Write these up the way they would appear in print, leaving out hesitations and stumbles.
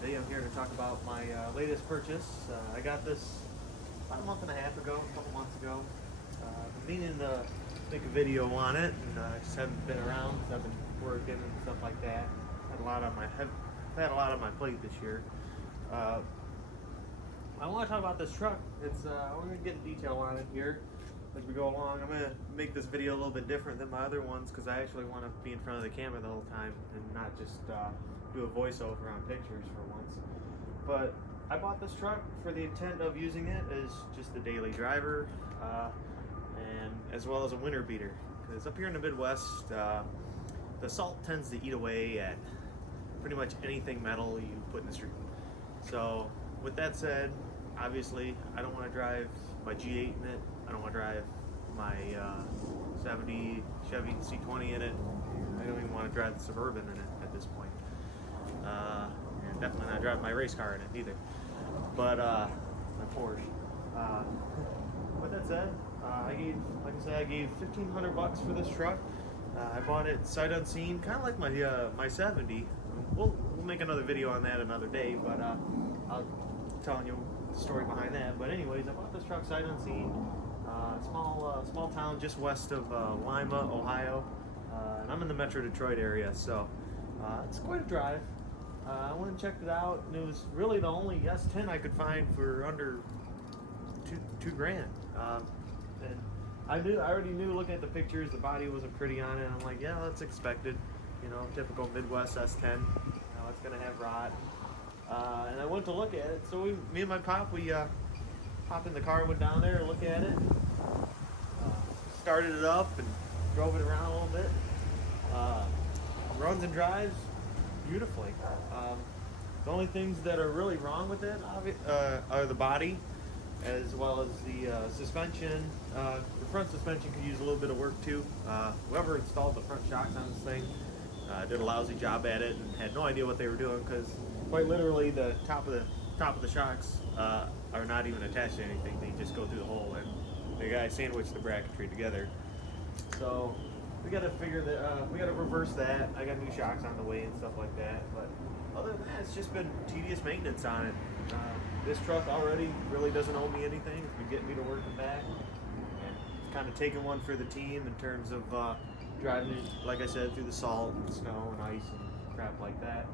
Today I'm here to talk about my latest purchase. I got this about a month and a half ago, a couple months ago. I've been meaning to make a video on it, and I just haven't been around because I've been working and stuff like that. Had a lot on my had a lot on my plate this year. I want to talk about this truck. We're going to get in detail on it here as we go along. I'm going to make this video a little bit different than my other ones because I actually want to be in front of the camera the whole time and not just do a voiceover on pictures for once. But I bought this truck for the intent of using it as just a daily driver and as well as a winter beater, because up here in the Midwest the salt tends to eat away at pretty much anything metal you put in the street. So with that said, obviously I don't want to drive my G8 in it. I don't want to drive my 70 Chevy C20 in it. I don't even want to drive the Suburban in it at this point. And definitely not drive my race car in it either. But my Porsche. With that said, I gave $1,500 for this truck. I bought it sight unseen, kind of like my 70. We'll make another video on that another day, but I'll telling you the story behind that. But anyways, I bought this truck sight unseen. Small town just west of Lima, Ohio, and I'm in the Metro Detroit area, so it's quite a drive. I went and checked it out, and it was really the only S10 I could find for under two grand. And I already knew looking at the pictures, the body wasn't pretty on it. I'm like, yeah, that's expected. You know, typical Midwest S10. You know, it's gonna have rot. And I went to look at it. So me and my pop, we hopped in the car, went down there, look at it, started it up, and drove it around a little bit. Runs and drives beautifully. The only things that are really wrong with it are the body, as well as the suspension. The front suspension could use a little bit of work too. Whoever installed the front shocks on this thing did a lousy job at it and had no idea what they were doing, because quite literally the top of the shocks are not even attached to anything. They just go through the hole, and the guy sandwiched the bracketry together. So we got to figure that we got to reverse that. I got new shocks on the way and stuff like that. But other than that, it's just been tedious maintenance on it. This truck already really doesn't owe me anything. It's been getting me to work and back, and it's kind of taking one for the team in terms of driving it, like I said, through the salt and snow and ice and crap like that.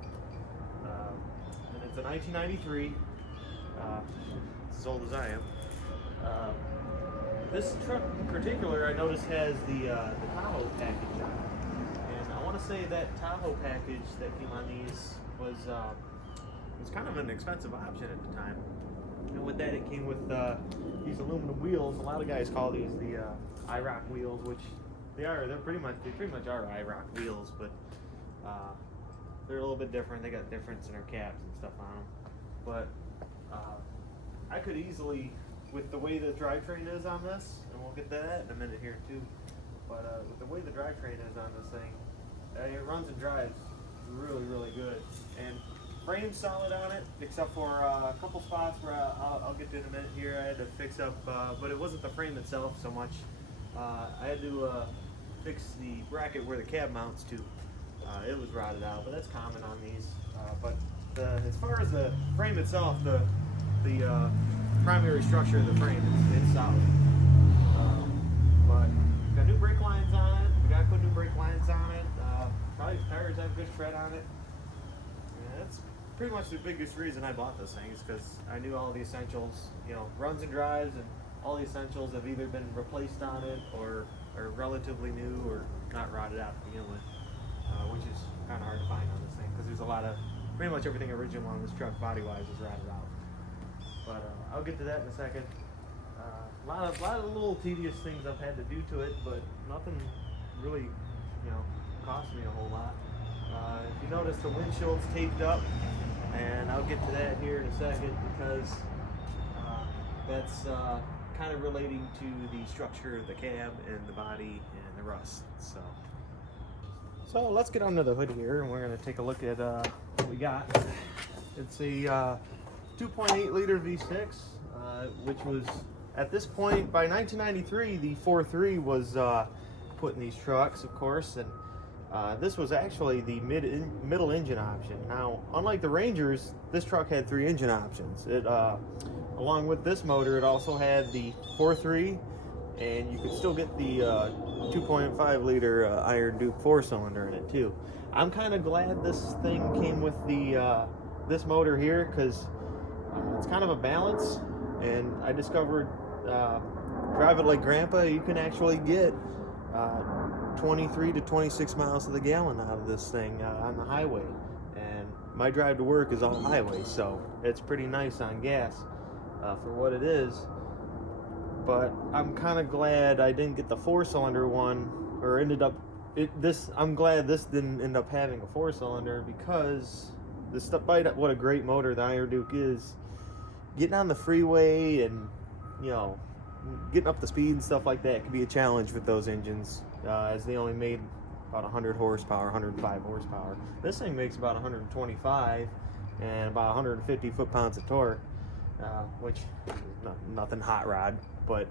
And it's a 1993. It's as old as I am. This truck in particular, I noticed, has the Tahoe package on it. And I want to say that Tahoe package that came on these was kind of an expensive option at the time. And with that, it came with these aluminum wheels. A lot of guys call these the IROC wheels, which they pretty much are IROC wheels, but they're a little bit different. They got difference in their caps and stuff on them. But I could easily, with the way the drivetrain is on this, and we'll get to that in a minute here too, but with the way the drivetrain is on this thing, it runs and drives really, really good. And frame's solid on it, except for a couple spots where I'll get to in a minute here. I had to fix up, but it wasn't the frame itself so much. I had to fix the bracket where the cab mounts to. It was rotted out, but that's common on these. But as far as the frame itself, the primary structure of the frame, it's solid. But we got new brake lines on it. We got to put new brake lines on it. Probably the tires have good tread on it. And that's pretty much the biggest reason I bought this thing, is because I knew all the essentials. You know, runs and drives, and all the essentials have either been replaced on it or are relatively new or not rotted out to begin with, which is kind of hard to find on this thing, because there's a lot of, pretty much everything original on this truck body-wise is rotted out. But I'll get to that in a second. A lot of little tedious things I've had to do to it, but nothing really, cost me a whole lot. If you notice, the windshield's taped up, and I'll get to that here in a second, because that's kind of relating to the structure of the cab and the body and the rust. So let's get under the hood here, and we're going to take a look at what we got. It's a 2.8 liter V6, which was, at this point, by 1993, the 4.3 was put in these trucks, of course, and This was actually the middle engine option. Now, unlike the Rangers, this truck had 3 engine options. It, along with this motor, it also had the 4.3, and you could still get the 2.5 liter Iron Duke 4-cylinder in it too. I'm kind of glad this thing came with the this motor here, because it's kind of a balance. And I discovered Drive It Like Grandpa, you can actually get 23 to 26 miles to the gallon out of this thing on the highway. And my drive to work is all highway, so it's pretty nice on gas for what it is. But I'm kind of glad I didn't get the 4-cylinder one, or ended up I'm glad this didn't end up having a 4-cylinder, because despite what a great motor the Iron Duke is, getting on the freeway and, you know, getting up the speed and stuff like that could be a challenge with those engines, as they only made about 100 horsepower, 105 horsepower. This thing makes about 125 and about 150 foot-pounds of torque, which is nothing hot rod, but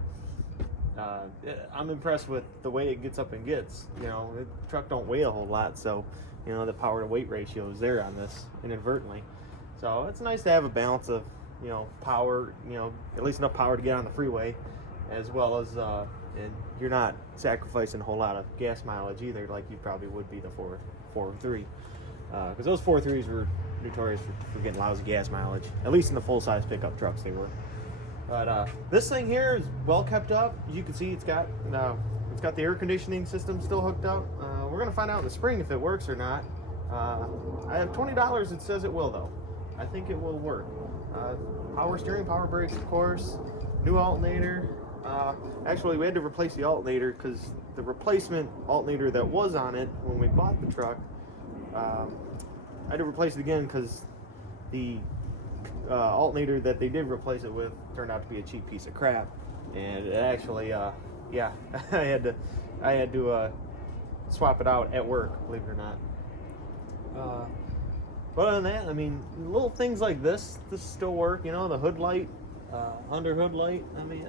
I'm impressed with the way it gets up and gets. You know, the truck don't weigh a whole lot, so, you know, the power to weight ratio is there on this inadvertently. So it's nice to have a balance of, you know, power, you know, at least enough power to get on the freeway, as well as, and you're not sacrificing a whole lot of gas mileage either, like you probably would be the 4.3, because those 4.3s were notorious for getting lousy gas mileage, at least in the full-size pickup trucks they were. But this thing here is well kept up. As you can see, it's got the air conditioning system still hooked up. We're gonna find out in the spring if it works or not. I have $20. It says it will, though. I think it will work. Power steering, power brakes, of course. New alternator. Actually, we had to replace the alternator because the replacement alternator that was on it when we bought the truck, I had to replace it again because the alternator that they did replace it with turned out to be a cheap piece of crap, and it actually, yeah, I had to swap it out at work, believe it or not. But other than that, I mean, little things like this still work. You know, the hood light, under hood light. I mean,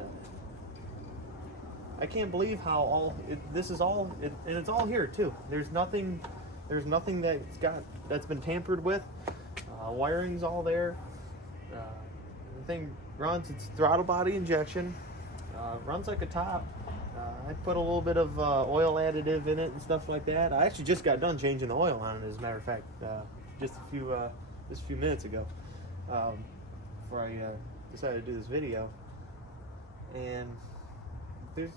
I can't believe how this is all, and it's all here too. There's nothing that's been tampered with. Wiring's all there. The thing runs, it's throttle body injection. Runs like a top. I put a little bit of oil additive in it and stuff like that. I actually just got done changing the oil on it, as a matter of fact, just a few minutes ago, before I decided to do this video. And there's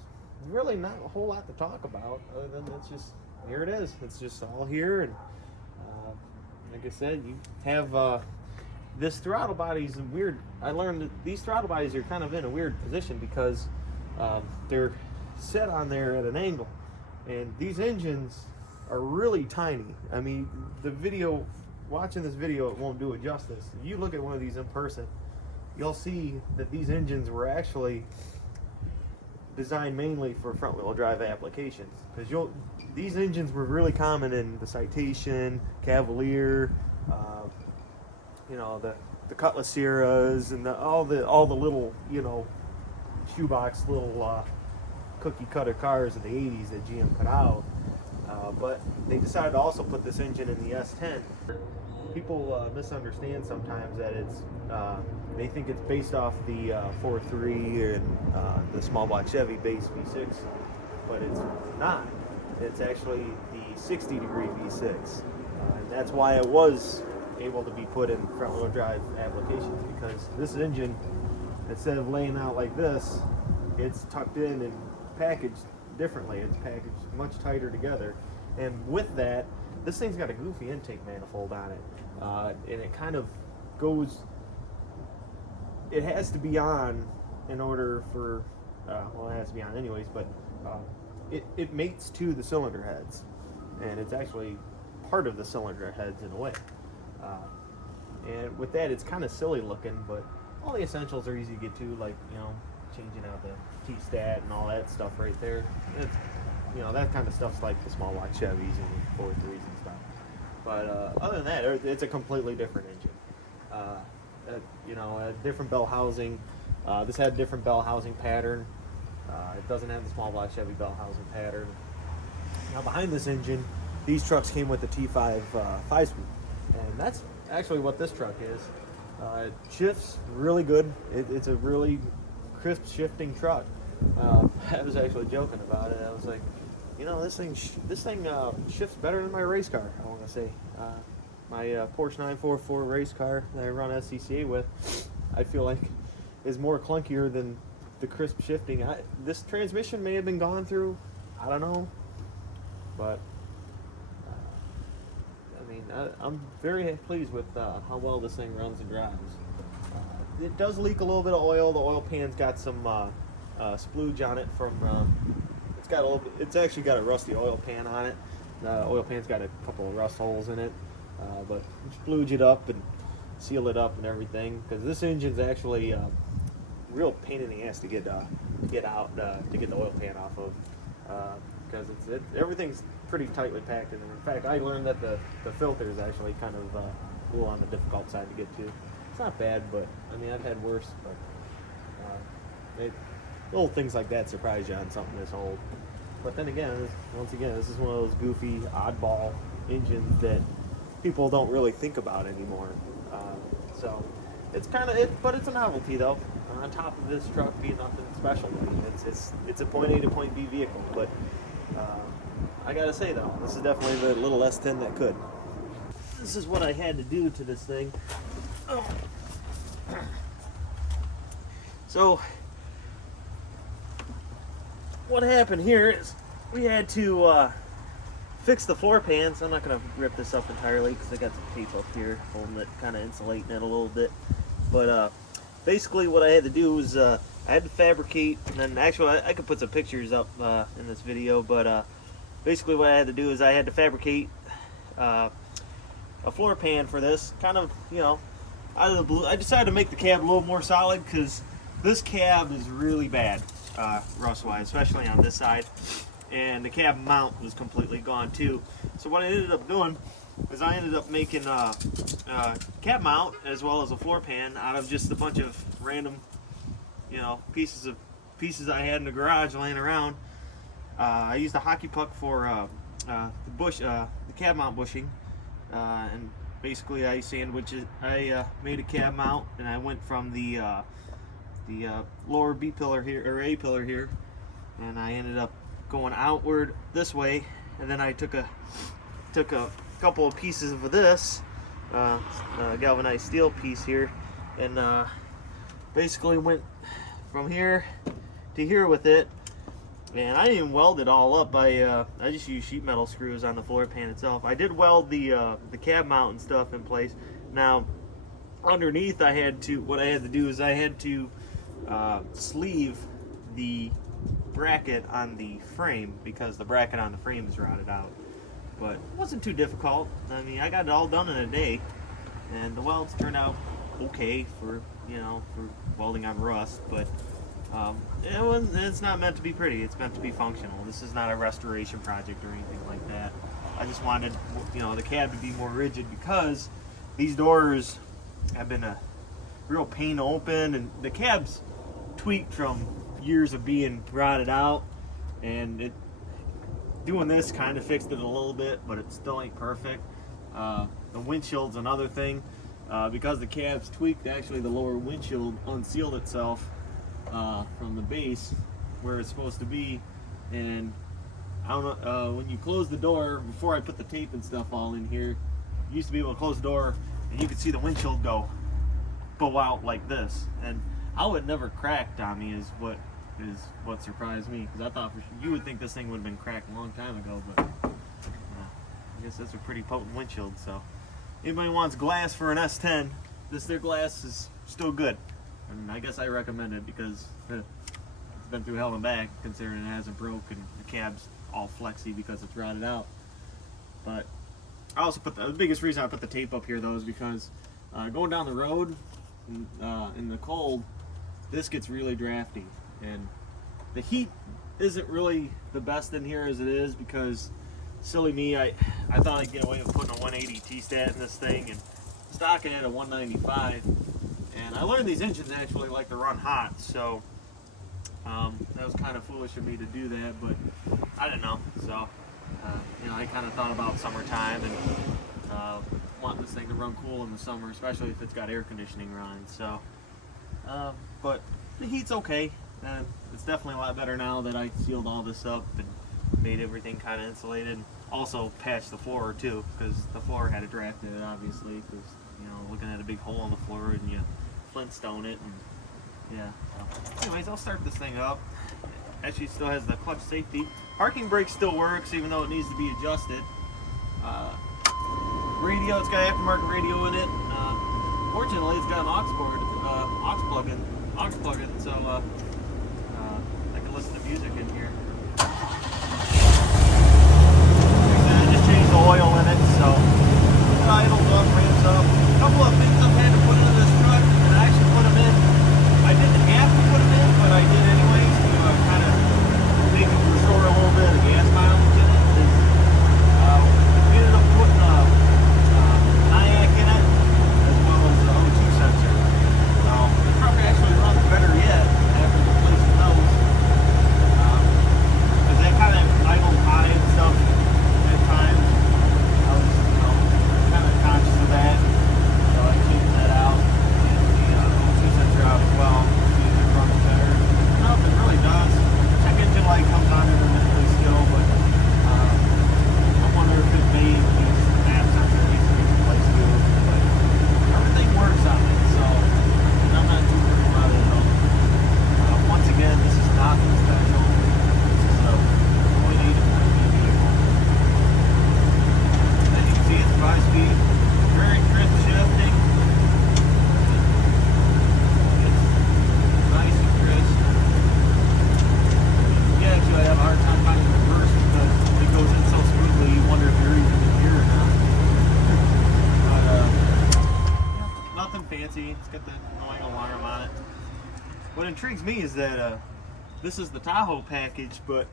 really not a whole lot to talk about, other than it's just, here it is. It's just all here, and like I said, you have this throttle body's weird. I learned that these throttle bodies are kind of in a weird position because they're set on there at an angle, and these engines are really tiny. I mean, watching this video, it won't do it justice. If you look at one of these in person, you'll see that these engines were actually designed mainly for front-wheel drive applications, because these engines were really common in the Citation, Cavalier, you know, the Cutlass Sierras, and all the little, you know, shoebox little cookie cutter cars of the 80s that GM put out. But they decided to also put this engine in the S10. People misunderstand sometimes that it's they think it's based off the 4.3 and the small block Chevy base V6, but it's not. It's actually the 60-degree V6, and that's why it was able to be put in front-wheel drive applications, because this engine, instead of laying out like this, it's tucked in and packaged differently. It's packaged much tighter together, and with that, this thing's got a goofy intake manifold on it, and it kind of goes, it has to be on in order for, well, it has to be on anyways, but it mates to the cylinder heads, and it's actually part of the cylinder heads in a way. And with that, it's kind of silly looking, but all the essentials are easy to get to, like, you know, changing out the T-stat and all that stuff right there. It's, you know, that kind of stuff's like the small block Chevys and 4.3s and stuff. But other than that, it's a completely different engine. You know, a different bell housing. This had a different bell housing pattern. It doesn't have the small block Chevy bell housing pattern. Now behind this engine, these trucks came with the T5 5-speed, and that's actually what this truck is. It shifts really good. It's a really crisp shifting truck. I was actually joking about it. I was like, you know, this thing shifts better than my race car. I want to say, my Porsche 944 race car that I run SCCA with, I feel like is more clunkier than the crisp shifting. This transmission may have been gone through, I don't know, but I mean, I'm very pleased with how well this thing runs and drives. It does leak a little bit of oil. The oil pan's got some splooge on it from. It's actually got a rusty oil pan on it. The oil pan's got a couple of rust holes in it, but splooge it up and seal it up and everything. Because this engine's actually a real pain in the ass to get out to get the oil pan off of. Because everything's pretty tightly packed in there. In fact, I learned that the filter is actually kind of a little on the difficult side to get to. It's not bad, but I mean, I've had worse. But little things like that surprise you on something this old. But then again, once again, this is one of those goofy, oddball engines that people don't really think about anymore. So it's kind of but it's a novelty though. On top of this truck being nothing special, it's a point A to point B vehicle. But I gotta say though, this is definitely the little S10 that could. This is what I had to do to this thing. Oh. So what happened here is we had to fix the floor pans. I'm not going to rip this up entirely because I got some tape up here holding it, kind of insulating it a little bit. But basically what I had to do was I had to fabricate, and then actually I could put some pictures up in this video, but basically what I had to do is I had to fabricate a floor pan for this, kind of, you know, out of the blue. I decided to make the cab a little more solid because this cab is really bad rust-wise, especially on this side, and the cab mount was completely gone too. So what I ended up doing is I ended up making a cab mount as well as a floor pan out of just a bunch of random, you know, pieces I had in the garage laying around. I used a hockey puck for the cab mount bushing, and basically I made a cab mount, and I went from the lower B pillar here, or A pillar here, and I ended up going outward this way, and then I took a couple of pieces of this galvanized steel piece here, and basically went from here to here with it. And I didn't even weld it all up. I just used sheet metal screws on the floor pan itself. I did weld the cab mount and stuff in place. Now underneath, what I had to do is I had to sleeve the bracket on the frame because the bracket on the frame is rotted out. But it wasn't too difficult. I mean, I got it all done in a day, and the welds turned out okay for welding on rust. But it's not meant to be pretty. It's meant to be functional. This is not a restoration project or anything like that. I just wanted, the cab to be more rigid because these doors have been a real pain to open, and the cab's tweaked from years of being rotted out, and doing this kind of fixed it a little bit, but it still ain't perfect. The windshield's another thing. Because the cab's tweaked, actually the lower windshield unsealed itself from the base where it's supposed to be, and I don't know, when you close the door, before I put the tape and stuff all in here, you used to be able to close the door and you could see the windshield go out like this, and how it never cracked on me is what surprised me, because I thought you would think this thing would have been cracked a long time ago, but I guess that's a pretty potent windshield. So anybody wants glass for an S10, their glass is still good, and I guess I recommend it because it's been through hell and back, considering it hasn't broke and the cab's all flexy because it's rotted out. But I also the biggest reason I put the tape up here though is because going down the road in the cold, this gets really drafty, and the heat isn't really the best in here as it is, because silly me, I thought I'd get away with putting a 180 T-stat in this thing and stocking it at 195, and I learned these engines actually like to run hot, so that was kind of foolish of me to do that, but I don't know. So You know, I kind of thought about summertime and want this thing to run cool in the summer, especially if it's got air conditioning running. So, but the heat's okay. It's definitely a lot better now that I sealed all this up and made everything kind of insulated. Also patched the floor too, because the floor had a draft in it, obviously. Because you know, looking at a big hole in the floor and you flintstone it, and yeah. So, anyways, I'll start this thing up. Actually, still has the clutch safety. Parking brake still works, even though it needs to be adjusted. Radio, it's got an aftermarket radio in it. Fortunately, it's got an aux plug-in, so I can listen to music in here. I just changed the oil in it, so it idles up, ramps up. A couple of things I've had to put into this truck, and I actually put them in. I didn't have to put them in, but I did anyways to kind of make it restore a little bit of gas mileage in it. We ended up putting a NIAC in it, as well as the O2 sensor. So the truck actually runs better yet after replacing those. Because they kind of idled high and stuff at times. I was, you know, kind of conscious of that. So I changed that out. And the O2 sensor out as well. See if it runs better. No, it really does. Check engine light comes on intermittently still, but I wonder if it may use that sensor needs to be replaced too. But everything works on it, so I'm not too worried about it at all. Once again, this is not special. This is a point A to point B vehicle. As you can see, it's 5-speed, very crisp shifting. It's nice and crisp. You actually have a hard time finding reverse because it goes in so smoothly you wonder if you're even in gear or not. But nothing fancy. It's got the annoying alarm on it. What intrigues me is that this is the Tahoe package, but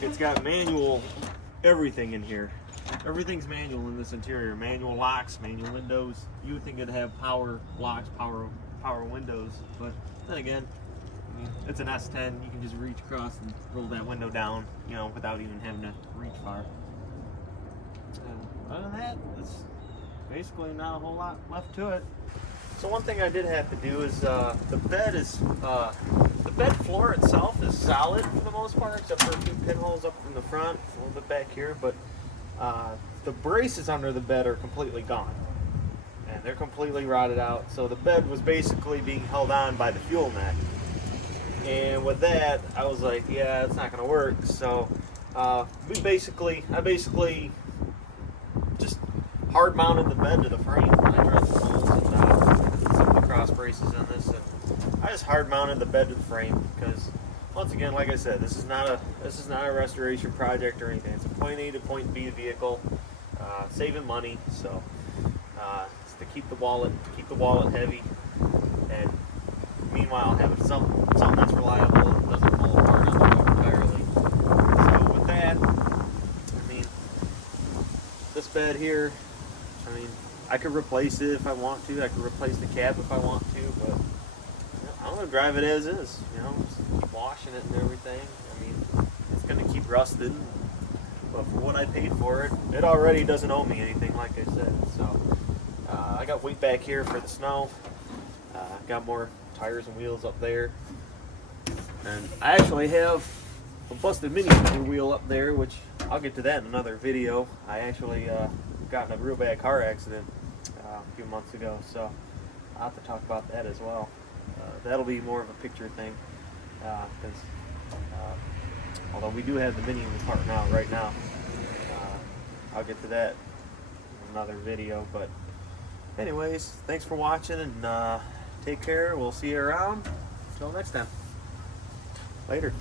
it's got manual everything in here. Everything's manual in this interior. Manual locks, manual windows. You would think it'd have power locks, power windows, but then again, I mean, it's an S10. You can just reach across and roll that window down, you know, without even having to reach far. And other than that, it's basically not a whole lot left to it. So one thing I did have to do is the bed floor itself is solid for the most part, except for a few pinholes up in the front, a little bit back here. But the braces under the bed are completely gone, and they're completely rotted out. So the bed was basically being held on by the fuel neck. And with that, I was like, yeah, it's not going to work. So I basically just hard mounted the bed to the frame. I drilled the holes and some of the cross braces in this, and I just hard mounted the bed to the frame because, once again, like I said, this is not a restoration project or anything. It's a point A to point B vehicle, saving money. So it's to keep the wallet heavy, and meanwhile having something that's reliable and doesn't fall apart on the road entirely. So with that, I mean, this bed here, I mean, I could replace it if I want to. I could replace the cab if I want to, but you know, I'm gonna drive it as is. You know, just keep washing it and everything. I mean, it's gonna keep rusting, but for what I paid for it, it already doesn't owe me anything, like I said. So I got weight back here for the snow. Got more tires and wheels up there, and I actually have a busted mini Cooper wheel up there, which I'll get to that in another video. I actually got in a real bad car accident a few months ago, so I'll have to talk about that as well. That'll be more of a picture thing, because although we do have the mini in the car now, right now, I'll get to that in another video. But anyways, thanks for watching, and take care. We'll see you around. Until next time. Later.